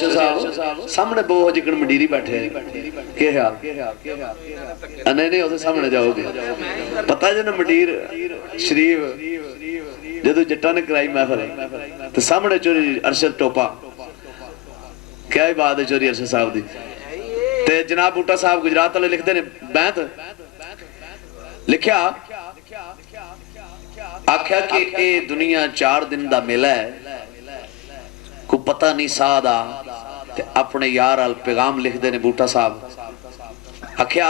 अरशद साहब सामने बहुत जिकन मंडीरी बैठे के हाल नहीं उसे सामने जाओगे पता जो ना मंडीर शरीफ जो जट्टा ने कराई महफल तो सामने चोरी अरशद टोपा क्या ही बात है चोरी अरशद साहब दी ते जनाब बूटा साहब गुजरात वाले लिखते ने बैंत लिखा आख्या कि ये दुनिया 4 दिन दा मेला है को पता नहीं सादा ते अपने यार अल पैगाम लिखते ने बूटा साहब आख्या